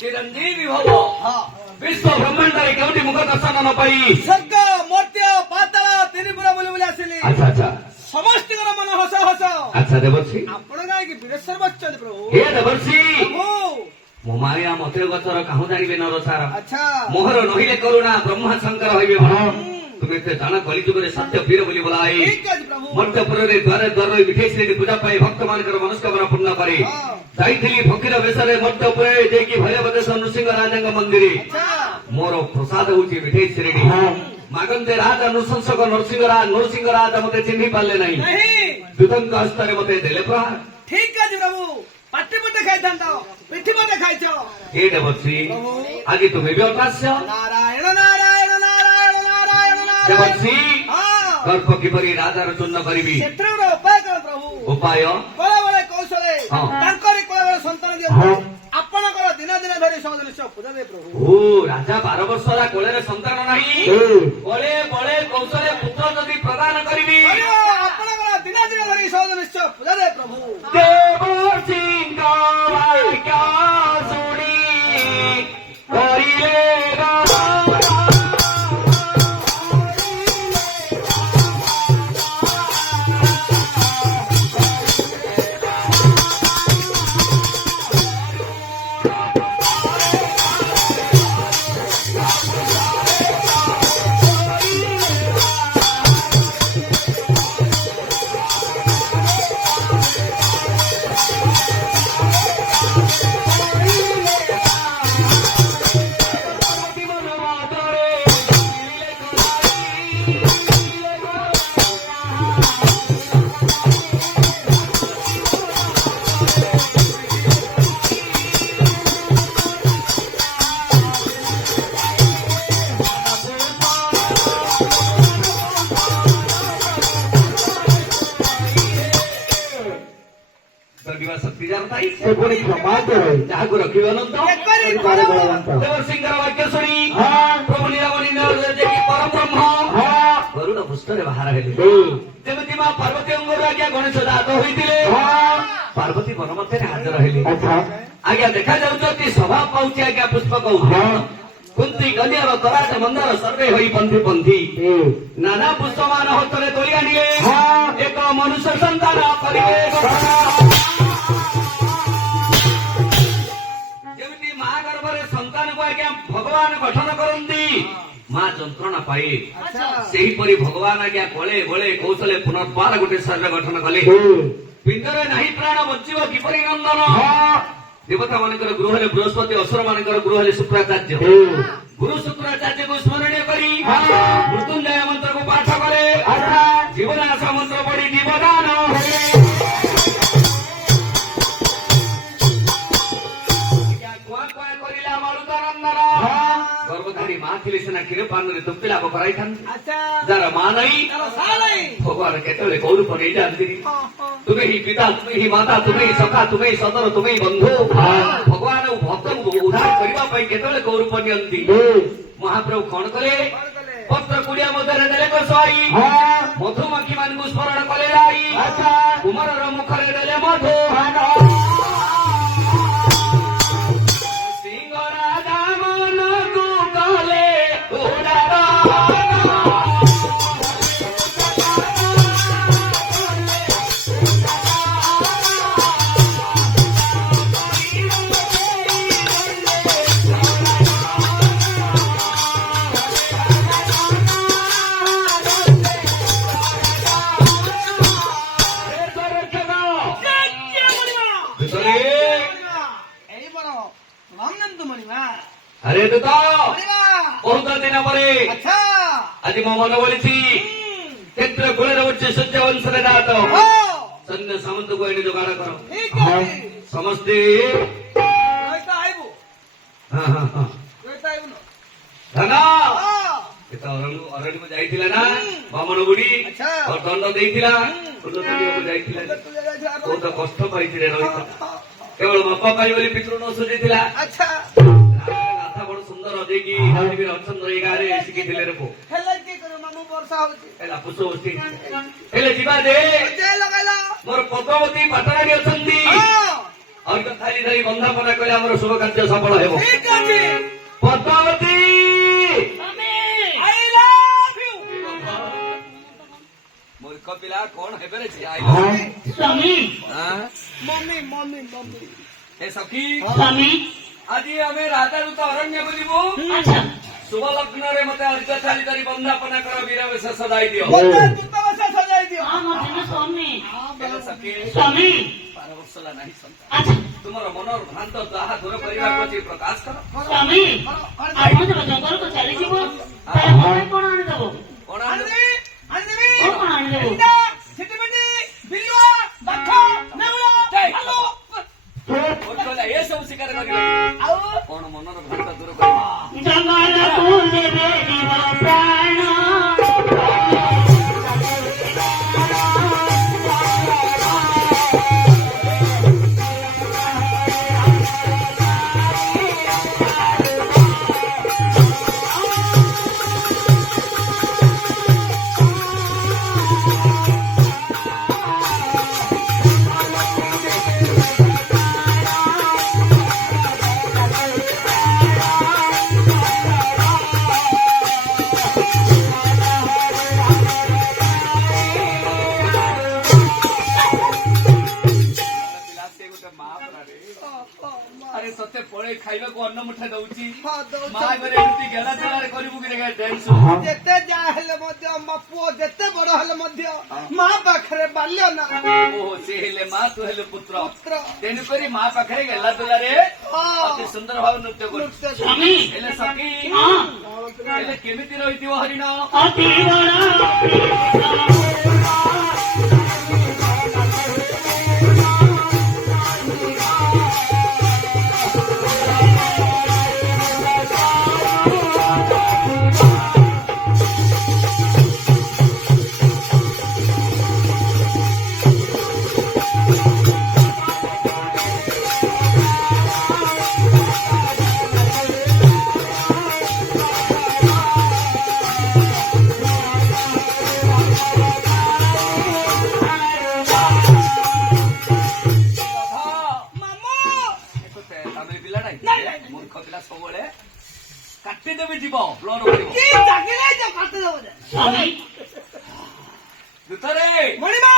चिरंजीवी भव विश्व ब्रह्मांडारी केवटी मुख दर्शन न पाई स्वर्ग मर्त्य पाताल त्रिपुरा बुली बुली आसिली। अच्छा अच्छा समस्त मन हस हस। अच्छा देवर्षि आपण काहे वीरेश्वर बच्चन प्रभु हे देवर्षि प्रभु मो माया मते गतर काहू जानिबे नरसार अच्छा मोहर नहिले करुणा ब्रह्मा शंकर होइबे बण तुमे ते जाना कलिजुगरे सत्य वीर बोली बोलाए ठीक है प्रभु। मध्यपुरे द्वारे द्वारे विठेश्वरी पूजा पाई भक्त मानकर मनस्कामना पूर्ण करे जाइथिली फकीर बेसरे मध्यपुरे जेकी भयवदेश नृसिंह राजांग मंदिरे मोर प्रसाद होची विठेश्वरी मागंते राजा नृशंसक नृसिंह राजा मते चिन्हि पाले नहीं दुतंक हस्तरे मते देले प्रहार। ठीक है प्रभु पाटी पटे खाइथांत पिठी पटे खाइछो हे देवर्षि आज तुम्हें भी अवकाश्य नारायण नारायण नारायण नारायण नारायण देवर्षि गर्भ किपरि राजार चूर्ण करिबी क्षेत्रर उपाय कर प्रभु उपाय बड़े बड़े कौशले तांकरी कोळे संतान दियो आपणकर दिन दिन धरि समदनिश्चय पूजा दे प्रभु। ओ राजा 12 वर्ष रा कोळे संतान नाही बळे बळे कौशले पुत्र जदि प्रदान करिबी आपणकर दिन दिन धरि समदनिश्चय पूजा दे प्रभु। देवर्षि क्या सुनी करिले शक्ति जानताई से पुणी क्षमाते रहे जहाको रखिबे अनंत देवर्षिंकर वाक्य सुनी प्रभु लीलावली जे की परम ब्रह्म गरुड़ पुष्टरे बाहर हेले जेमति मा पार्वती अंगर आज्ञा गणेश जात होइतिले पार्वती वन मध्य हाजर हेले आज्ञा देखा जाउछती सभा पाउछि आज्ञा पुष्पक कुंती कन्यार तराज मंदार सर्वे होई पंथी पंथी नाना पुष्पमान हस्तरे तोली आनिले एक मनुष्य संतान करिबे भगवान गठन करती माँ जंत्रणा पाए से भगवान आज्ञा कले बले कौशले पुनर्बार गोटे शरीर गठन कले पिंडरे नहीं प्राण बचिब किपरि नंदन देवता मानकर गृह हेले बृहस्पति असुर मानकर गृह हेले शुक्राचार्य गुरु शुक्राचार्य को स्मरण करी मृत्युंजय मंत्र को पाठ करे जीवनाश मंत्र पढ़ी जीवदान गर्भधारी माँ थी सीना क्षीर पान तुप्पी लाभ कराई जार माँ नहीं भगवान केतले कौ रूप नहीं जानती तुम्हें ही पिता तुम्हें ही माता तुम्हें ही सखा तुम्हें ही सदर तुम्हें ही बंधु भगवान भक्त को उद्धार करने केतले कौ रूप नियंती महाप्रभु कौन कले पत्र कुड़िया मध्य देले कसवाई मधुमक्खी मान को स्मरण कले लाई कुमार मुखरे देले मधु अरे तो बहुत दिन पर आज मो मन बोली क्षेत्र कूल उच्च सूर्य वंश जात सैन्य सामंत को एने जोगाड़ करो समस्ते धन ଅରଣ୍ୟକୁ ଯାଇଥିଲା ନା ବାମନ ବୁଢୀ ଆଚ୍ଛା। ଦଣ୍ଡ ଦେଇଥିଲା ଯାଇଥିଲା ବହୁତ କଷ୍ଟ ପାଇଥିଲେ ରହିଥିଲା କେବଳ ବାପା ପାଇଁ ବୋଲି ପିତୃ ନ ସୁଝିଥିଲା ଆଚ୍ଛା ଗାଥା ବଡ ସୁନ୍ଦର ଦେଇକି ଅଛନ୍ତି ଏଇ ଗାଁରେ ଶିଖିଥିଲେ ରେ ପୁଅ ହେଲେ କି କରୁ ମାମୁ ବର୍ଷା ହଉଛି ହେଲା ପୁଷ ବସି ହେଲେ ଯିବା ଯେ ଯେ ଲଗାଇଲ ମୋର ପଦ୍ମାବତୀ ପାଟଣାରେ ଅଛନ୍ତି ହଁ ଅର୍ଘ ଥାଳି ଧରି ବନ୍ଦାପନା କଲେ ଆମର ଶୁଭ କାର୍ଯ୍ୟ ସଫଳ ହେବ ଠିକ ଅଛି ପଦ୍ମାବତୀ I love you ମୂର୍ଖ ପିଲା କଣ ହେବେ ରେ ସ୍ୱାମୀ ମମ୍ମି ମମ୍ମି ମମ୍ମି ହେ ସଖୀ ସ୍ୱାମୀ ଆଜି ଆମେ ରାଜାଦୂତ ଅରଣ୍ୟକୁ ଯିବୁ ଆଚ୍ଛା ଶୁଭ ଲଗ୍ନରେ ମତେ ଅର୍ଘ ଥାଳି ଧରି ବନ୍ଦାପନା କର ବୀରବେଶ ସଜାଇ ଦିଅ ମୋତେ ଦୀପବସ ସଜାଇ ଦିଅ ହଁ ମଧ୍ୟ ସ୍ୱାମୀ ହେଲେ ସଖୀ ସ୍ୱାମୀ 12 ବର୍ଷ ହେଲା ନାହିଁ ସନ୍ତାନ ଆଚ୍ଛା ତୁମର ମନର ଭ୍ରାନ୍ତ ତାହା ଦୂର କରିବାକୁ ଅଛି ପ୍ରକାଶ କର ସ୍ୱାମୀ ଆପଣ ଯେବେ ଜଙ୍ଗଲକୁ ଚାଲିଯିବ ତାହେଲେ ମୋ ପାଇଁ କଣ ଆଣିଦେବ କଣ ଆଣିଦେବି ଆଣିଦେବି କଣ ଆଣିଦେବ ଏଇଟା ଛିଟିମିଟି ବିଲୁଆ ବାଘ ନେଉଳ ଭାଲୁ ଏସବୁ ଶିକାର କରିବ ଆଉ କଣ ମନର ଭ୍ରାନ୍ତ ଦୂର କରିବ ଜଙ୍ଗଲକୁ ଦେବେ ଜୀବ ପ୍ରାଣ ଆରେ ତତେ ପଳେଇ ଖାଇବାକୁ ଅନ୍ନ ମୁଠା ଦଉଛି ହଁ, ଦଉଛି। ମା ଘରେ ଏମିତି ଗେଲା ତେଲାରେ କରିବୁ କି ଡ୍ୟାନ୍ସ ଯେତେ ଯାହା ହେଲେ ମଧ୍ୟ ମୋ ପୁଅ ଯେତେ ବଡ ହେଲେ ମଧ୍ୟ ମା ପାଖରେ ବାଲ୍ୟ ନା ଓହୋ ସେ ହେଲେ ମା ତୁ ହେଲେ ପୁତ୍ର ପୁତ୍ର ତେଣୁକରି ମା ପାଖରେ ଗେଲା ତେଲାରେ ହଁ ଅତି ସୁନ୍ଦର ଭାବେ ନୃତ୍ୟ କରୁଛି ନୃତ୍ୟ ସ୍ୱାମୀ ହେଲେ ସଖୀ ହଁ ହେଲେ କେମିତି ରହିଥିବ ହରିଣ ଅତି ବଡ଼ ମୂର୍ଖ ପିଲା ସବୁବେଳେ କାଟିଦେବି ଯିବ ବ୍ଲଡ କରିବ କି ଚାକିରି ଯେ କାଟିଦେବ ଯେ ସ୍ୱାମୀ ଭିତରେ ମଣିମା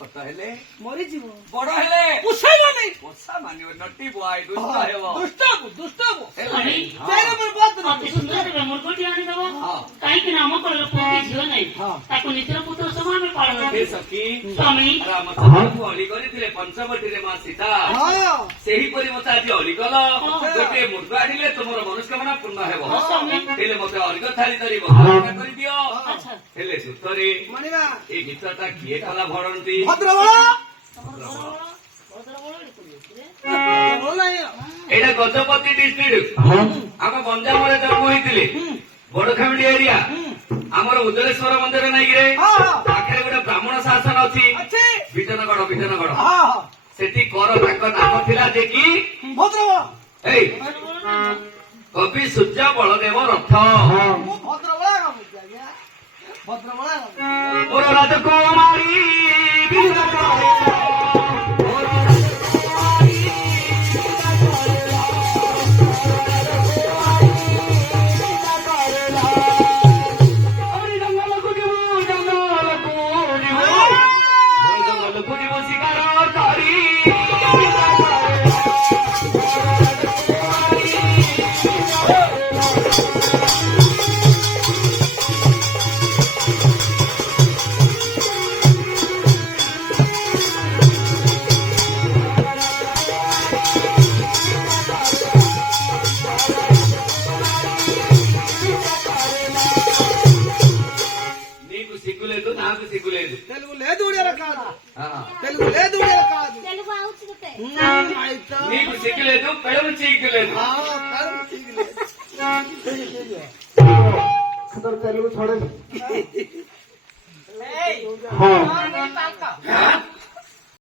ଛୋଟ ହେଲେ ମରିଯିବ ବଡ ହେଲେ ପୁଷାଇବନି ପୋଷା ମାନିବ ନଟି ବୁଆଇ ଦୁଷ୍ଟ ହେବ ଦୁଷ୍ଟବୁ ଦୁଷ୍ଟବୁ ସ୍ୱାମୀ ସେଇରେ ମୋର ବହୁତ ଅତି ସୁନ୍ଦର ଦେବେ ମୂର୍ଖଟି ଆଣିଦେବ ହଁ। କାହିଁକି ନା ଆମ ଘରର ପୁଅ କି ଝିଅ ନାହିଁ ହଁ। ତାକୁ ନିଜର ପୁତ୍ର ସମାନ ଆମେ ପାଳନ ହେ କରୁ ସଖୀ ସ୍ୱାମୀ ରାମଚନ୍ଦ୍ରଙ୍କୁ ଅଳି କରିଥିଲେ ପଞ୍ଚବଟିରେ ମା ସୀତା ହଁ ସେହିପରି ମତେ ଆଜି ଅଳି କଲ ଗୋଟିଏ ମୃଗ ଆଣିଲେ ତୁମର ମନସ୍କାମନା ପୂର୍ଣ୍ଣ ହେବ ହଁ, ସ୍ୱାମୀ ହେଲେ ମତେ ଅର୍ଘ ଥାଳି ଧରି ବନ୍ଦାପନା କରିଦିଅ ଆଚ୍ଛା ହେଲେ ସୂତରେ ମଣିମା ଏଇ ଗୀତଟା କିଏ କଲା ଭରନ୍ତି ଭଦ୍ରବଳ ଭଦ୍ରବଳ ନାହିଁ ଏଇଟା ଗଜପତି ଡିଷ୍ଟ୍ରିକ୍ଟ ଆମ ଗଞ୍ଜାମରେ ଜନ୍ମ ହେଇଥିଲେ ବଡଖାମିଡି ଏରିଆ ଆମର ଉଜ୍ଜଳେଶ୍ଵର ମନ୍ଦିର ନାଇକିରେ ହଁ ହଁ ପାଖରେ ଗୋଟେ ବ୍ରାହ୍ମଣ ଶାସନ ଅଛି ଅଛି ବିଜନଗଡ଼ ବିଜନଗଡ଼ ହଁ ହଁ ସେଠି କର ତାଙ୍କ ନାମ ଥିଲା ଯେ କି ଭଦ୍ରବଳ ଏଇ କବି ସୂର୍ଯ୍ୟ ବଳଦେବ ରଥ ମୁଁ ଭଦ୍ରବଳ ଗାଉଛି ଆଜ୍ଞା ଭଦ୍ରବଳ ଗାଉଛି ମୋର ରାଜକୁମାରୀ ଜଙ୍ଗଲକୁ ଯିବୁ ଶିକାର କରି నీకు సిగ్గులేదు నాకు సిగ్గులేదు తెలుగు లేదు ఉడియాల కాదు ఆ. తెలుగు లేదు ఉడియాల కాదు తెలుగు ఆవచ్చు గుట్టే అయితే నీకు సిగ్గులేదు పెడము చీకులేదు ఆ, కాదు, తీగలేదు. ମାସକର ତେଲକୁ ଛଡ଼େଇଲି ଏଇ ହଁ କଣ ପାକ